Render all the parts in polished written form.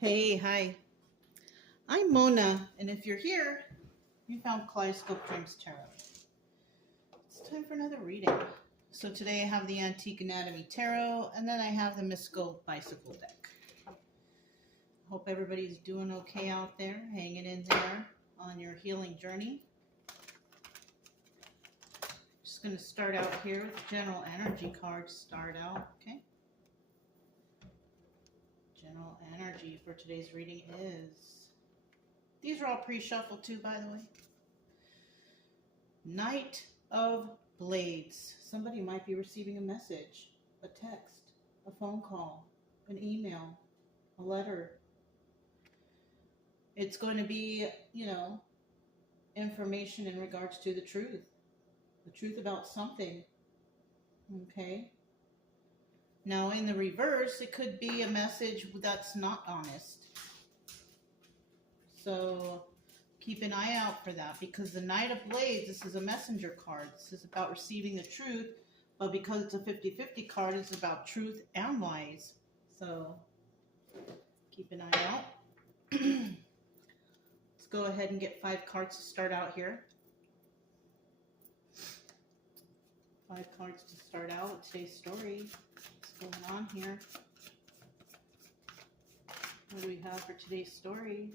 Hey, hi. I'm Mona, and if you're here, you found Kaleidoscope Dreams Tarot. It's time for another reading. So today I have the Antique Anatomy Tarot, and then I have the Mystical Bicycle deck. Hope everybody's doing okay out there, hanging in there on your healing journey. Just going to start out here with general energy cards. Start out, okay? General energy for today's reading is... These are all pre-shuffled too, by the way. Knight of Blades. Somebody might be receiving a message, a text, a phone call, an email, a letter. It's going to be, information in regards to the truth about something. Okay? Now, in the reverse, it could be a message that's not honest. So keep an eye out for that, because the Knight of Blades, this is a messenger card. This is about receiving the truth, but because it's a 50-50 card, it's about truth and lies. So keep an eye out. Let's go ahead and get 5 cards to start out here. 5 cards to start out with today's story. What's going on here? What do we have for today's story?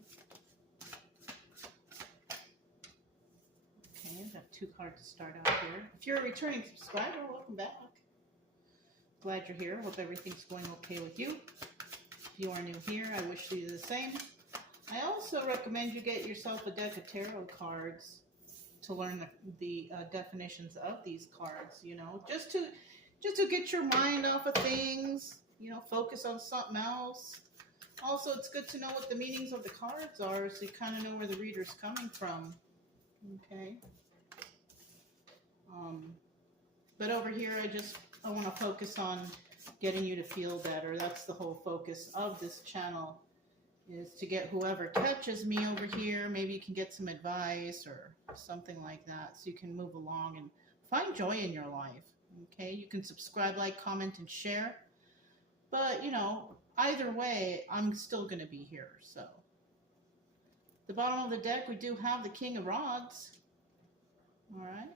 Okay, I've got 2 cards to start out here. If you're a returning subscriber, welcome back. Glad you're here. Hope everything's going okay with you. If you are new here, I wish you the same. I also recommend you get yourself a deck of tarot cards to learn the definitions of these cards, just to get your mind off of things, focus on something else. Also, it's good to know what the meanings of the cards are, so you kind of know where the reader's coming from. Okay. But over here, I want to focus on getting you to feel better. That's the whole focus of this channel, is to get whoever catches me over here. Maybe you can get some advice or something like that, so you can move along and find joy in your life. Okay. You can subscribe, like, comment, and share. But, either way, I'm still going to be here. So the bottom of the deck, we do have the King of Rods. All right.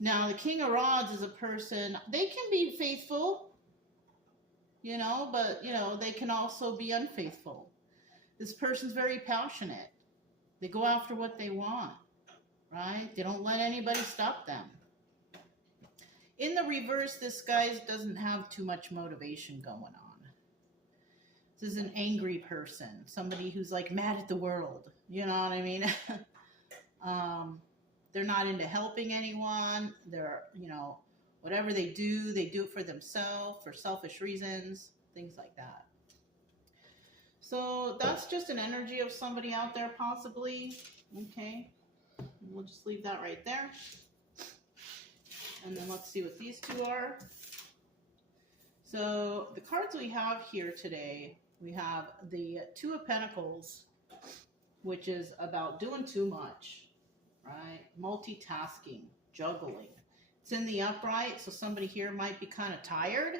Now, the King of Rods is a person, they can be faithful, but, they can also be unfaithful. This person's very passionate. They go after what they want, right? They don't let anybody stop them. In the reverse, this guy doesn't have too much motivation going on. This is an angry person, somebody who's like mad at the world. You know what I mean? They're not into helping anyone. They're, whatever they do it for themselves, for selfish reasons, things like that. So that's just an energy of somebody out there, possibly. Okay. We'll just leave that right there. And then let's see what these 2 are. So the cards we have here today, we have the 2 of Pentacles, which is about doing too much, right? Multitasking, juggling. It's in the upright, so somebody here might be kind of tired.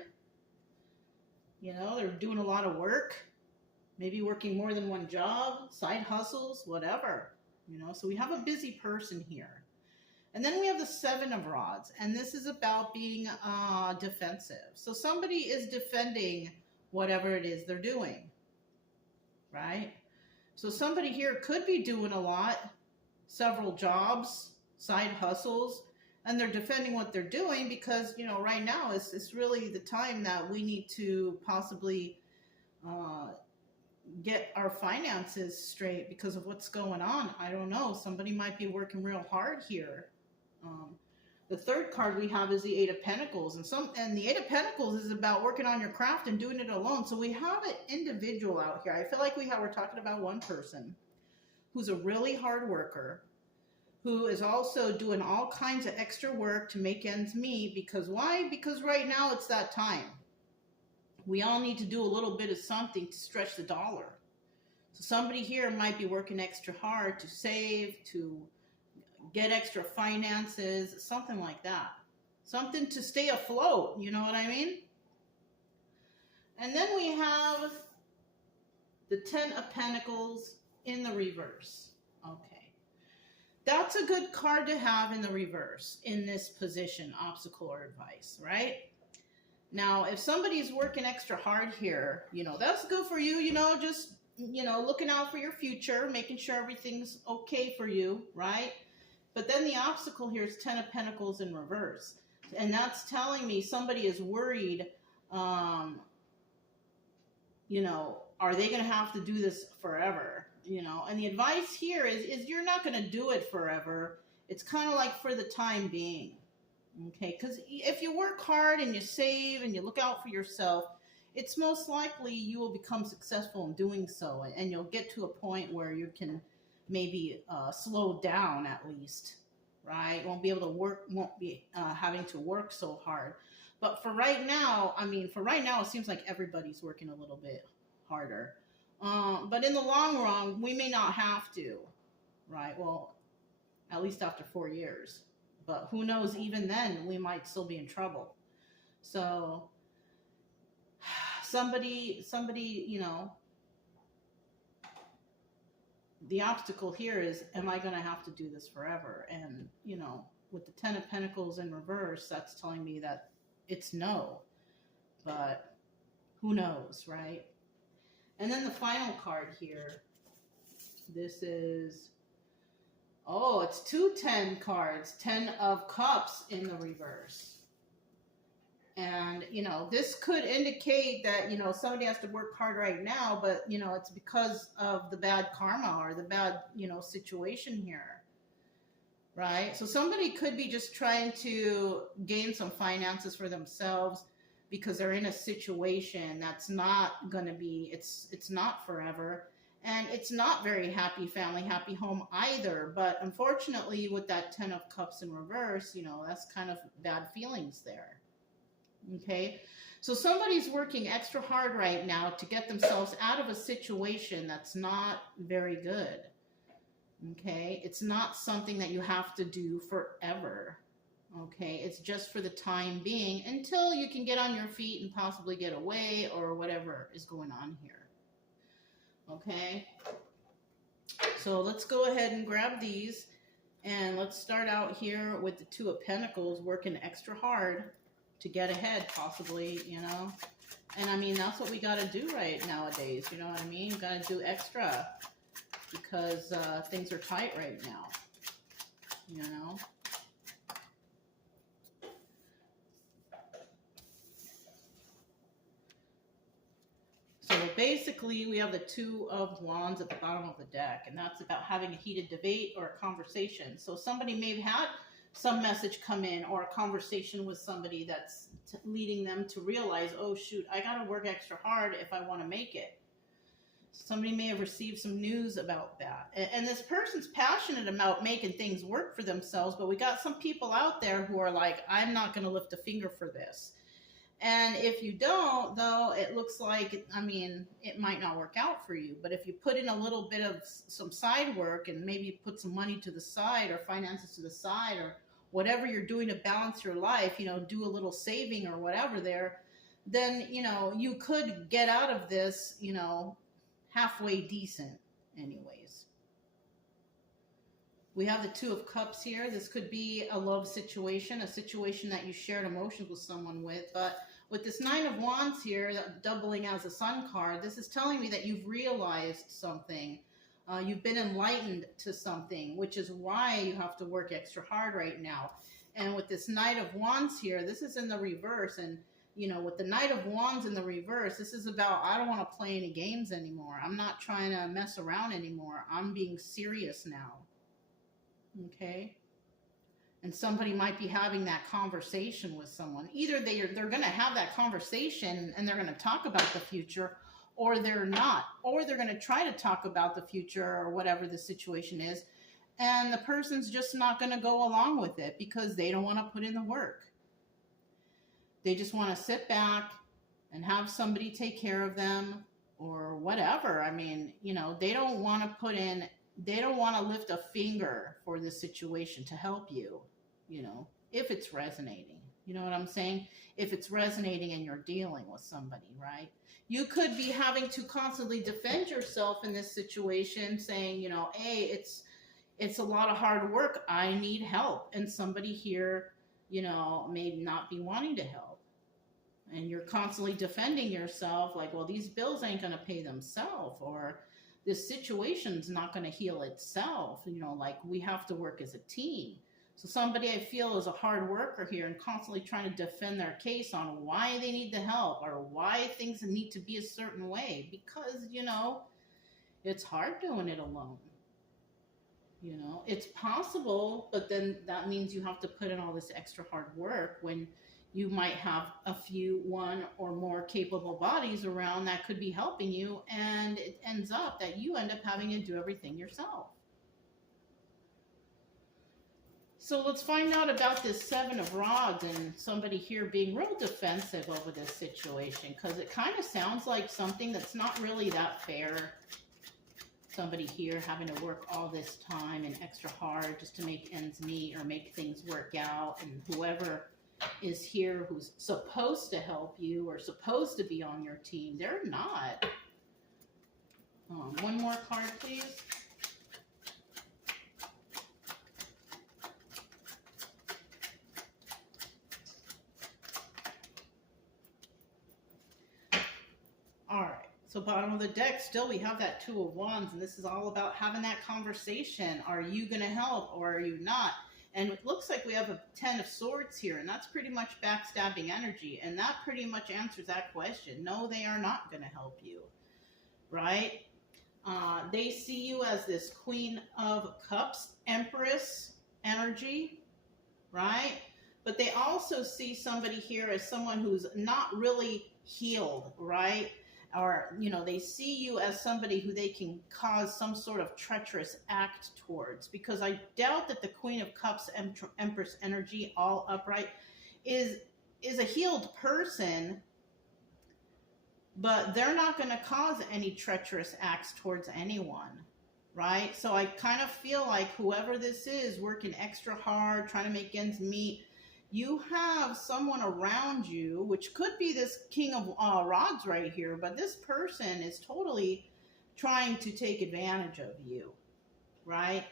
They're doing a lot of work, maybe working more than one job, side hustles, whatever. So we have a busy person here. And then we have the 7 of Rods, and this is about being defensive. So somebody is defending whatever it is they're doing, right? So somebody here could be doing a lot, several jobs, side hustles, and they're defending what they're doing because, right now it's really the time that we need to possibly get our finances straight because of what's going on. I don't know. Somebody might be working real hard here. The 3rd card we have is the 8 of Pentacles, and the 8 of Pentacles is about working on your craft and doing it alone. So we have an individual out here. I feel like we're talking about one person who's a really hard worker, who is also doing all kinds of extra work to make ends meet. Because why? Because right now it's that time. We all need to do a little bit of something to stretch the dollar. So somebody here might be working extra hard to save, to get extra finances, something like that. Something to stay afloat, you know what I mean? And then we have the 10 of Pentacles in the reverse. Okay. That's a good card to have in the reverse in this position, obstacle or advice, right? Now, if somebody's working extra hard here, you know, that's good for you, you know, just, you know, looking out for your future, making sure everything's okay for you, right? But then the obstacle here is 10 of Pentacles in reverse. And that's telling me somebody is worried, you know, are they going to have to do this forever? You know, and the advice here is you're not going to do it forever. It's kind of like for the time being. Okay, because if you work hard and you save and you look out for yourself, it's most likely you will become successful in doing so, and you'll get to a point where you can maybe slow down at least, right? Won't be able to work, won't be having to work so hard. But for right now, I mean, for right now, it seems like everybody's working a little bit harder. But in the long run, we may not have to, right? Well, at least after 4 years. But who knows, even then, we might still be in trouble. So somebody, you know, the obstacle here is, am I going to have to do this forever? And, you know, with the 10 of Pentacles in reverse, that's telling me that it's no. But who knows, right? And then the final card here, this is, oh, it's 2 10 cards, 10 of Cups in the reverse. And, you know, this could indicate that, you know, somebody has to work hard right now, but, you know, it's because of the bad karma or the bad, you know, situation here, right? So somebody could be just trying to gain some finances for themselves because they're in a situation that's not going to be, it's not forever. And it's not very happy family, happy home either. But unfortunately, with that 10 of Cups in reverse, you know, that's kind of bad feelings there. Okay, so somebody's working extra hard right now to get themselves out of a situation that's not very good. Okay, it's not something that you have to do forever. Okay, it's just for the time being until you can get on your feet and possibly get away or whatever is going on here. Okay, so let's go ahead and grab these and let's start out here with the 2 of Pentacles, working extra hard to get ahead, possibly, you know. And I mean, that's what we got to do right nowadays, you know what I mean? Got to do extra because things are tight right now, you know. So basically, we have the 2 of Wands at the bottom of the deck, and that's about having a heated debate or a conversation. So somebody may have had some message come in or a conversation with somebody that's leading them to realize, oh shoot, I got to work extra hard if I want to make it. Somebody may have received some news about that. And this person's passionate about making things work for themselves, but we got some people out there who are like, I'm not going to lift a finger for this. And if you don't, though, it looks like, I mean, it might not work out for you. But if you put in a little bit of some side work and maybe put some money to the side or finances to the side or whatever you're doing to balance your life, you know, do a little saving or whatever there, then, you know, you could get out of this, you know, halfway decent anyways. We have the 2 of Cups here. This could be a love situation, a situation that you shared emotions with someone with. But with this 9 of Wands here, doubling as a Sun card, this is telling me that you've realized something. You've been enlightened to something, which is why you have to work extra hard right now. And with this Knight of Wands here, this is in the reverse. And, you know, with the Knight of Wands in the reverse, this is about, I don't want to play any games anymore. I'm not trying to mess around anymore. I'm being serious now. Okay? And somebody might be having that conversation with someone. Either they're going to have that conversation and they're going to talk about the future, or they're not. Or they're going to try to talk about the future or whatever the situation is, and the person's just not going to go along with it because they don't want to put in the work. They just want to sit back and have somebody take care of them or whatever. I mean, you know, they don't want to put in, they don't want to lift a finger for this situation to help you, you know, if it's resonating. You know what I'm saying? If it's resonating and you're dealing with somebody, right? You could be having to constantly defend yourself in this situation, saying, you know, hey, it's a lot of hard work. I need help. And somebody here, you know, may not be wanting to help. And you're constantly defending yourself like, well, these bills ain't going to pay themselves, or this situation's not going to heal itself. You know, like, we have to work as a team. So somebody I feel is a hard worker here and constantly trying to defend their case on why they need the help or why things need to be a certain way, because, you know, it's hard doing it alone. You know, it's possible, but then that means you have to put in all this extra hard work when you might have one or more capable bodies around that could be helping you, and it ends up that you end up having to do everything yourself. So let's find out about this Seven of Rods and somebody here being real defensive over this situation, because it kind of sounds like something that's not really that fair. Somebody here having to work all this time and extra hard just to make ends meet or make things work out, and whoever is here who's supposed to help you or supposed to be on your team, they're not. One more card, please. All right. So bottom of the deck, still we have that Two of Wands, and this is all about having that conversation. Are you going to help or are you not? And it looks like we have a Ten of Swords here, and that's pretty much backstabbing energy. And that pretty much answers that question. No, they are not going to help you, right? They see you as this Queen of Cups, Empress energy, right? But they also see somebody here as someone who's not really healed, right? Or, you know, they see you as somebody who they can cause some sort of treacherous act towards, because I doubt that the Queen of Cups, Empress energy, all upright, is a healed person, but they're not going to cause any treacherous acts towards anyone, right? So I kind of feel like whoever this is working extra hard, trying to make ends meet, you have someone around you, which could be this King of Rods right here, but this person is totally trying to take advantage of you, right?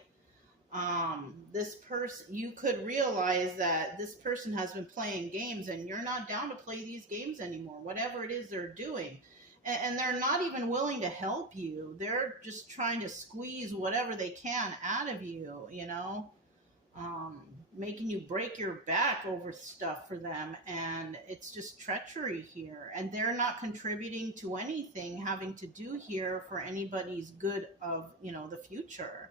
This person, you could realize that this person has been playing games and you're not down to play these games anymore, whatever it is they're doing. And they're not even willing to help you. They're just trying to squeeze whatever they can out of you, you know? Making you break your back over stuff for them, and it's just treachery here, and they're not contributing to anything having to do here for anybody's good of, you know, the future.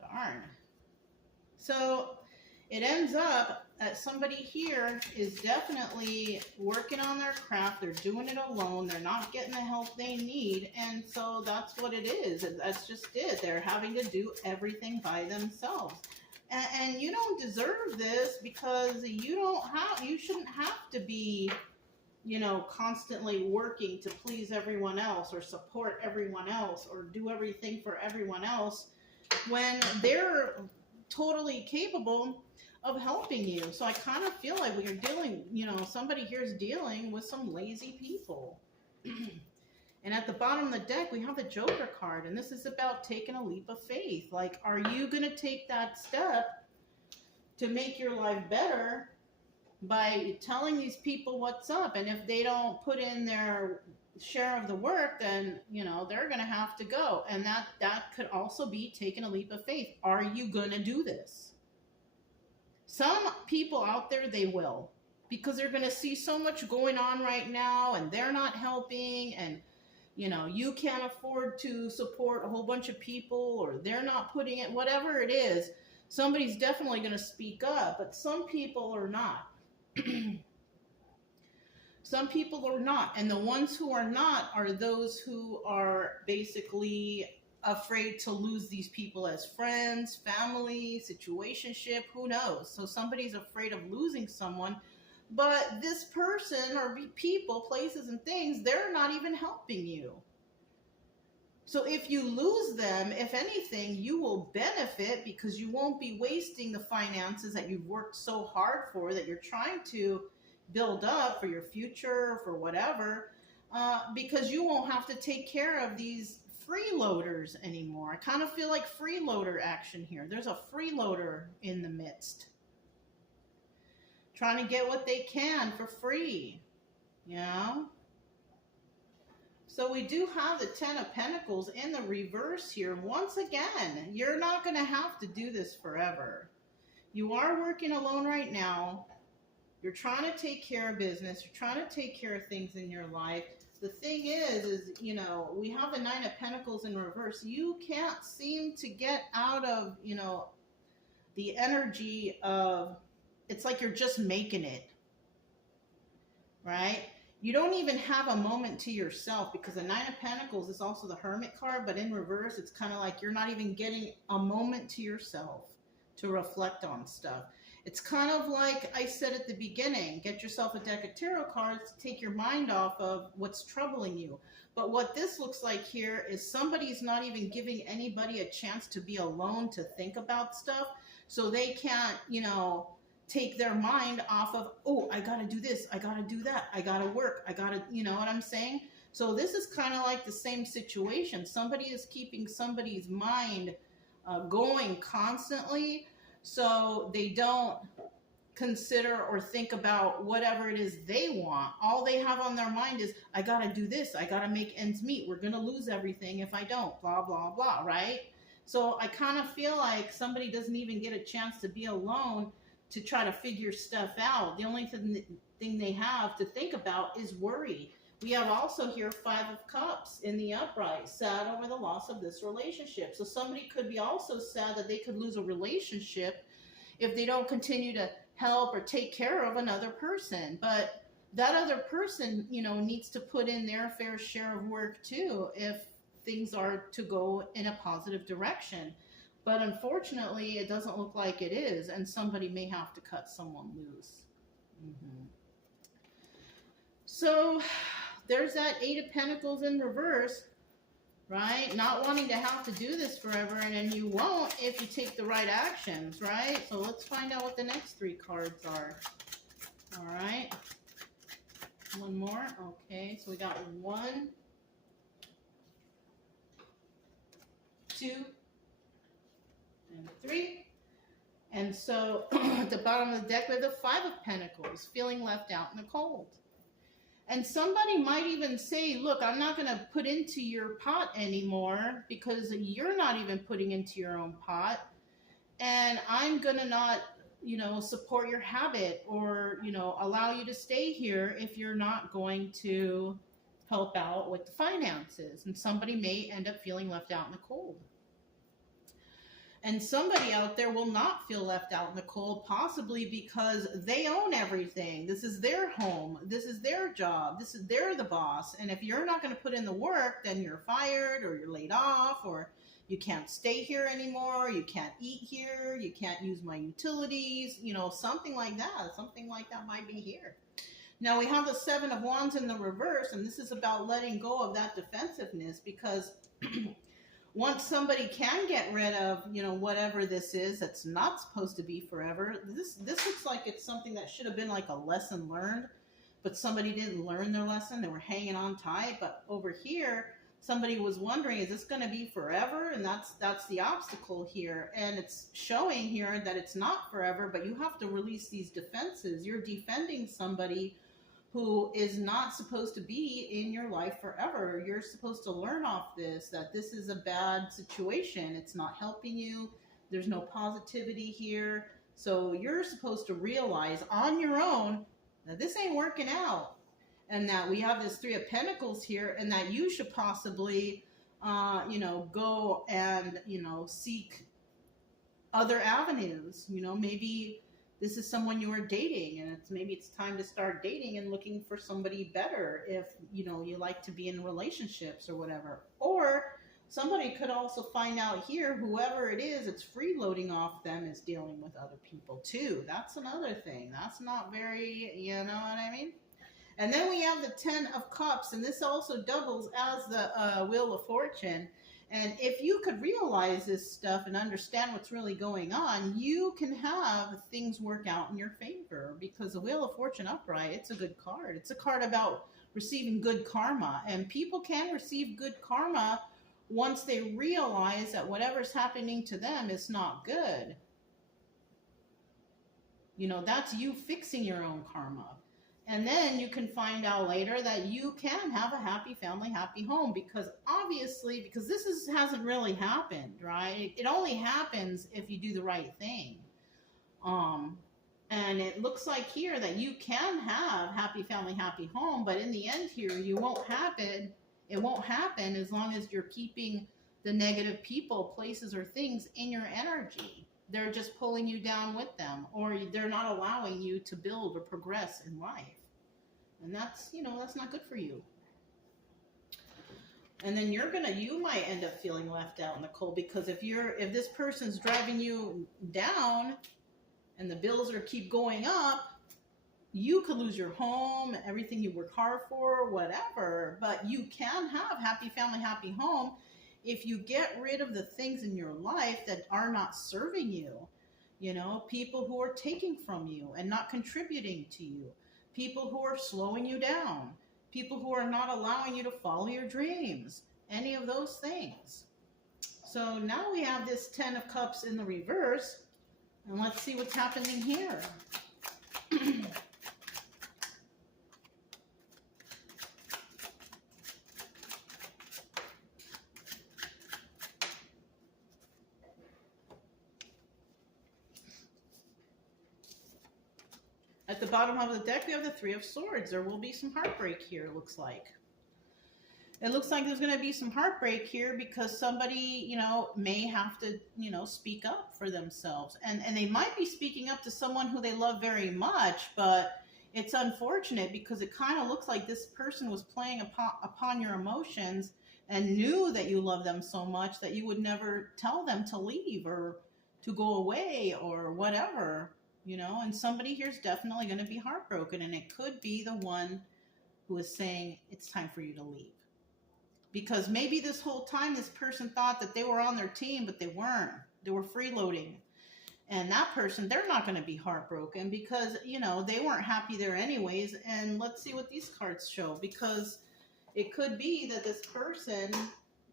Darn. So it ends up that somebody here is definitely working on their craft. They're doing it alone. They're not getting the help they need, and so that's what it is. That's just it. They're having to do everything by themselves. And you don't deserve this, because you shouldn't have to be, you know, constantly working to please everyone else or support everyone else or do everything for everyone else when they're totally capable of helping you. So I kind of feel like we're dealing, you know, somebody here is dealing with some lazy people. And at the bottom of the deck, we have the Joker card, and this is about taking a leap of faith. Like, are you going to take that step to make your life better by telling these people what's up? And if they don't put in their share of the work, then, you know, they're going to have to go. And that could also be taking a leap of faith. Are you going to do this? Some people out there, they will, because they're going to see so much going on right now, and they're not helping, and you know, you can't afford to support a whole bunch of people, or they're not putting it, whatever it is, somebody's definitely going to speak up, but some people are not. Some people are not, and the ones who are not are those who are basically afraid to lose these people as friends, family, situationship, who knows? So somebody's afraid of losing someone. But this person or people, places, and things, they're not even helping you. So if you lose them, if anything, you will benefit because you won't be wasting the finances that you've worked so hard for, that you're trying to build up for your future, for whatever, because you won't have to take care of these freeloaders anymore. I kind of feel like freeloader action here. There's a freeloader in the midst, trying to get what they can for free, you know? So we do have the Ten of Pentacles in the reverse here. Once again, you're not going to have to do this forever. You are working alone right now. You're trying to take care of business. You're trying to take care of things in your life. The thing is, you know, we have the Nine of Pentacles in reverse. You can't seem to get out of, you know, the energy of, it's like you're just making it, right? You don't even have a moment to yourself, because the Nine of Pentacles is also the Hermit card, but in reverse, it's kind of like you're not even getting a moment to yourself to reflect on stuff. It's kind of like I said at the beginning, get yourself a deck of tarot cards to take your mind off of what's troubling you. But what this looks like here is somebody's not even giving anybody a chance to be alone to think about stuff, so they can't, you know, take their mind off of, oh, I got to do this, I got to do that, I got to work, I got to, you know what I'm saying? So this is kind of like the same situation. Somebody is keeping somebody's mind going constantly, so they don't consider or think about whatever it is they want. All they have on their mind is, I got to do this, I got to make ends meet, we're going to lose everything if I don't, blah, blah, blah, right? So I kind of feel like somebody doesn't even get a chance to be alone to try to figure stuff out. The only thing they have to think about is worry. We have also here Five of Cups in the upright, sad over the loss of this relationship. So somebody could be also sad that they could lose a relationship if they don't continue to help or take care of another person. But that other person, you know, needs to put in their fair share of work too, if things are to go in a positive direction. But unfortunately, it doesn't look like it is, and somebody may have to cut someone loose. So there's that Eight of Pentacles in reverse, right? Not wanting to have to do this forever, and then you won't if you take the right actions, right? So let's find out what the next three cards are. All right. One more. Okay, so we got 1, 2, and 3. And so at the bottom of the deck, we have the Five of Pentacles, feeling left out in the cold. And somebody might even say, look, I'm not going to put into your pot anymore because you're not even putting into your own pot. And I'm going to not, you know, support your habit or, you know, allow you to stay here if you're not going to help out with the finances. And somebody may end up feeling left out in the cold. And somebody out there will not feel left out in the cold, possibly because they own everything. This is their home. This is their job. They're the boss. And if you're not going to put in the work, then you're fired or you're laid off, or you can't stay here anymore. You can't eat here. You can't use my utilities. You know, something like that. Something like that might be here. Now we have the Seven of Wands in the reverse, and this is about letting go of that defensiveness, because once somebody can get rid of, you know, whatever this is that's not supposed to be forever, this looks like it's something that should have been like a lesson learned, but somebody didn't learn their lesson. They were hanging on tight. But over here, somebody was wondering, is this going to be forever? And that's the obstacle here. And it's showing here that it's not forever, but you have to release these defenses. You're defending somebody who is not supposed to be in your life forever. You're supposed to learn off this, that this is a bad situation. It's not helping you. There's no positivity here. So you're supposed to realize on your own that this ain't working out. And that we have this Three of Pentacles here, and that you should possibly, you know, go and, you know, seek other avenues. You know, maybe this is someone you are dating, and maybe it's time to start dating and looking for somebody better if, you know, you like to be in relationships or whatever. Or somebody could also find out here, whoever it is, it's freeloading off them, is dealing with other people too. That's another thing. That's not very, you know what I mean? And then we have the 10 of Cups, and this also doubles as the Wheel of Fortune. And if you could realize this stuff and understand what's really going on, you can have things work out in your favor, because the Wheel of Fortune upright, it's a good card. It's a card about receiving good karma, and people can receive good karma once they realize that whatever's happening to them is not good. You know, that's you fixing your own karma. And then you can find out later that you can have a happy family, happy home, because obviously, because hasn't really happened, right? It only happens if you do the right thing. And it looks like here that you can have happy family, happy home, but in the end here, it won't happen as long as you're keeping the negative people, places, or things in your energy. They're just pulling you down with them, or they're not allowing you to build or progress in life. And that's, that's not good for you. And then you might end up feeling left out in the cold, because if this person's driving you down and the bills keep going up, you could lose your home, everything you work hard for, whatever. But you can have happy family, happy home if you get rid of the things in your life that are not serving you. People who are taking from you and not contributing to you. People who are slowing you down. People who are not allowing you to follow your dreams. Any of those things. So now we have this 10 of Cups in the reverse. And let's see what's happening here. At the bottom of the deck, we have the 3 of Swords. There will be some heartbreak here, it looks like. It looks like there's going to be some heartbreak here because somebody, may have to, speak up for themselves. And they might be speaking up to someone who they love very much, but it's unfortunate because it kind of looks like this person was playing upon your emotions and knew that you love them so much that you would never tell them to leave or to go away or whatever. And somebody here is definitely going to be heartbroken, and it could be the one who is saying it's time for you to leave. Because maybe this whole time this person thought that they were on their team, but they weren't. They were freeloading. And that person, they're not going to be heartbroken because, they weren't happy there anyways. And let's see what these cards show, because it could be that this person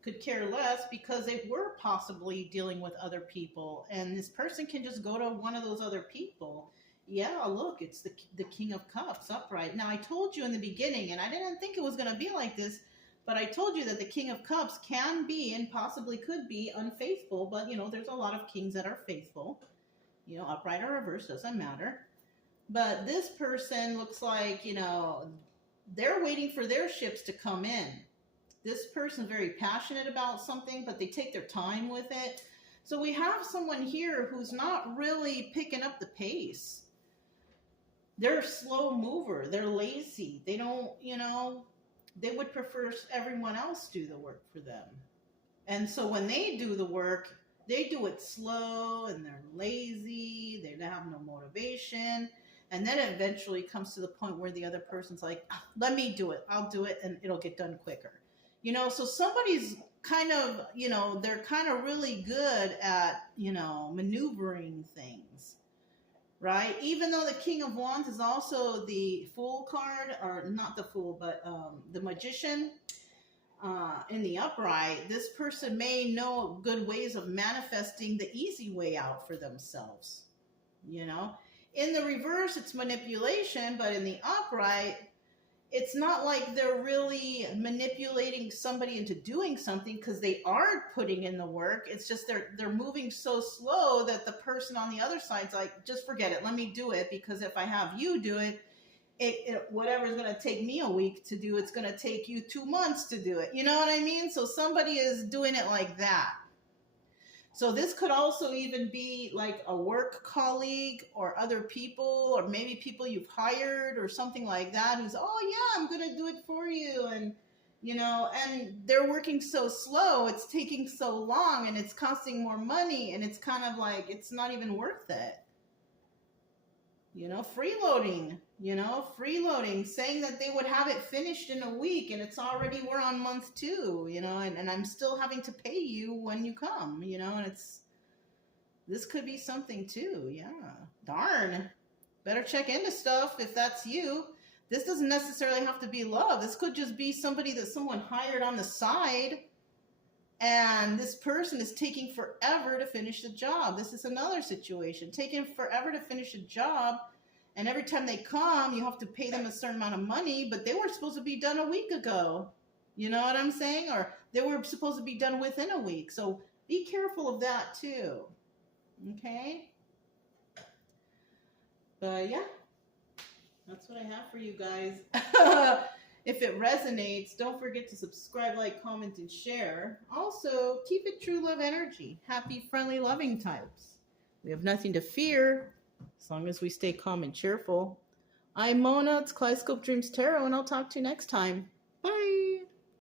could care less because they were possibly dealing with other people, and this person can just go to one of those other people. Yeah, look, it's the King of Cups upright. Now, I told you in the beginning, and I didn't think it was going to be like this, but I told you that the King of Cups can be and possibly could be unfaithful, but, there's a lot of kings that are faithful. Upright or reverse, doesn't matter. But this person looks like, they're waiting for their ships to come in. This person's very passionate about something, but they take their time with it. So we have someone here who's not really picking up the pace. They're a slow mover. They're lazy. They don't, they would prefer everyone else do the work for them. And so when they do the work, they do it slow and they're lazy. They have no motivation. And then it eventually comes to the point where the other person's like, let me do it. I'll do it and it'll get done quicker. So somebody's kind of, they're kind of really good at, maneuvering things, right? Even though the King of Wands is also the Fool card, or not the Fool, but the Magician in the upright, this person may know good ways of manifesting the easy way out for themselves, In the reverse, it's manipulation, but in the upright, it's not like they're really manipulating somebody into doing something because they are putting in the work. It's just they're moving so slow that the person on the other side's like, just forget it. Let me do it, because if I have you do it, whatever's going to take me a week to do, it's going to take you 2 months to do it. You know what I mean? So somebody is doing it like that. So this could also even be like a work colleague or other people, or maybe people you've hired or something like that, who's, oh yeah, I'm going to do it for you. And, and they're working so slow, it's taking so long, and it's costing more money, and it's kind of like, it's not even worth it. Freeloading. You know, freeloading, saying that they would have it finished in a week and it's already, we're on month 2, you know, and I'm still having to pay you when you come, you know, and this could be something too. Yeah. Darn. Better check into stuff if that's you. This doesn't necessarily have to be love. This could just be somebody that someone hired on the side, and this person is taking forever to finish the job. This is another situation. Taking forever to finish a job, and every time they come, you have to pay them a certain amount of money, but they were supposed to be done a week ago. You know what I'm saying? Or they were supposed to be done within a week. So be careful of that too. Okay? But yeah, that's what I have for you guys. If it resonates, don't forget to subscribe, like, comment, and share. Also, keep it true love energy. Happy, friendly, loving types. We have nothing to fear as long as we stay calm and cheerful. I'm Mona. It's Kaleidoscope Dreams Tarot, and I'll talk to you next time. Bye.